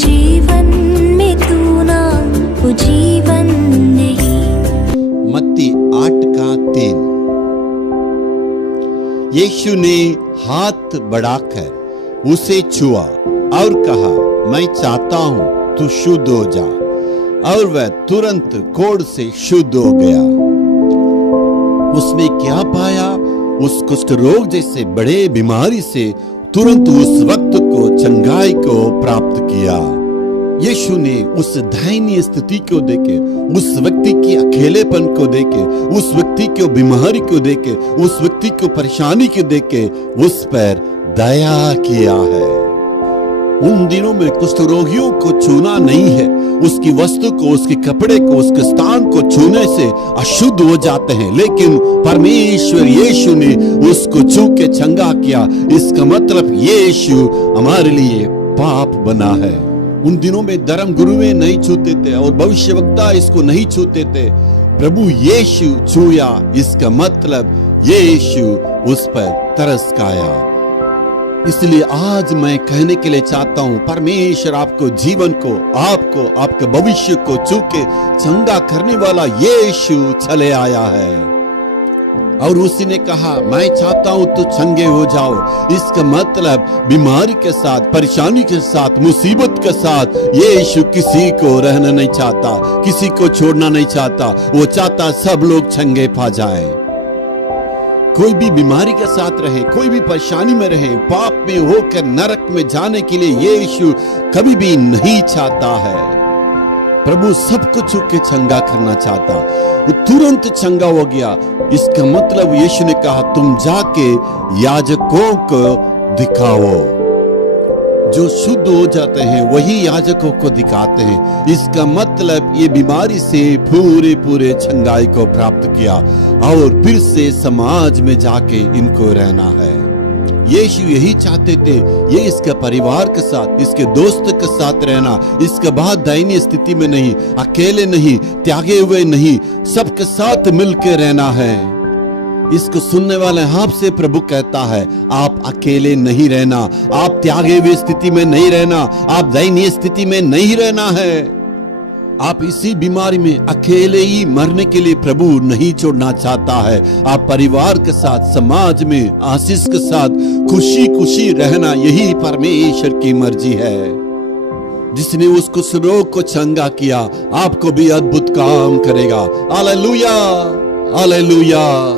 जीवन में तू ना वो जीवन नहीं। मत्ती 8:3। यीशु ने हाथ बढ़ाकर उसे छुआ और कहा, मैं चाहता हूं तू शुद्ध हो जा। और वह तुरंत कोढ़ से शुद्ध हो गया। उसने क्या पाया? उस कुष्ठ रोग जैसे बड़े बीमारी से तुरंत उस वक्त को चंगाई को प्राप्त किया। यीशु ने उस दयनीय स्थिति को देखे, उस व्यक्ति की अकेलेपन को देखे, उस व्यक्ति को बीमारी को देखे, उस व्यक्ति को परेशानी को देखे उस पर दया किया है। उन दिनों में कुष्ठ रोगियों को छूना नहीं है, उसकी वस्तु को, उसके कपड़े को, उसके स्थान को छूने से अशुद्ध हो जाते हैं। लेकिन परमेश्वर यीशु ने उसको छू के चंगा किया। इसका मतलब यीशु हमारे लिए पाप बना है। उन दिनों में धर्म गुरुएं नहीं छूते थे और भविष्यवक्ता इसको नहीं छूते थे। प्रभु यीशु छूया, इसका मतलब यीशु उस पर तरस खाया। इसलिए आज मैं कहने के लिए चाहता हूं, परमेश्वर आपको जीवन को, आपको, आपके भविष्य को छू के चंगा करने वाला यीशु चले आया है। और उसी ने कहा, मैं चाहता हूं तो चंगे हो जाओ। इसका मतलब बीमारी के साथ, परेशानी के साथ, मुसीबत के साथ यीशु किसी को रहना नहीं चाहता, किसी को छोड़ना नहीं चाहता। वो चाहता सब लोग चंगे पा जाएं। कोई भी बीमारी के साथ रहे, कोई भी परेशानी में रहे, पाप में होकर नरक में जाने के लिए यीशु कभी भी नहीं चाहता है। प्रभु सब कुछ के चंगा करना चाहता। वो तुरंत चंगा हो गया। इसका मतलब यीशु ने कहा, तुम जाके याजकों को दिखाओ। जो शुद्ध हो जाते हैं वही याजकों को दिखाते हैं। इसका मतलब ये बीमारी से पूरे चंगाई को प्राप्त किया और फिर से समाज में जाके इनको रहना है। यीशु यही चाहते थे, ये इसके परिवार के साथ, इसके दोस्त के साथ रहना। इसके बाद दयनीय स्थिति में नहीं, अकेले नहीं, त्यागे हुए नहीं, सबके साथ मिलकर रहना है। इसको सुनने वाले आपसे प्रभु कहता है, आप अकेले नहीं रहना, आप त्यागे हुए स्थिति में नहीं रहना, आप दयनीय स्थिति में नहीं रहना है। आप इसी बीमारी में अकेले ही मरने के लिए प्रभु नहीं छोड़ना चाहता है। आप परिवार के साथ, समाज में आशीष के साथ खुशी खुशी रहना, यही परमेश्वर की मर्जी है। जिसने उस कुष्ठ रोग को चंगा किया, आपको भी अद्भुत काम करेगा। Hallelujah, hallelujah.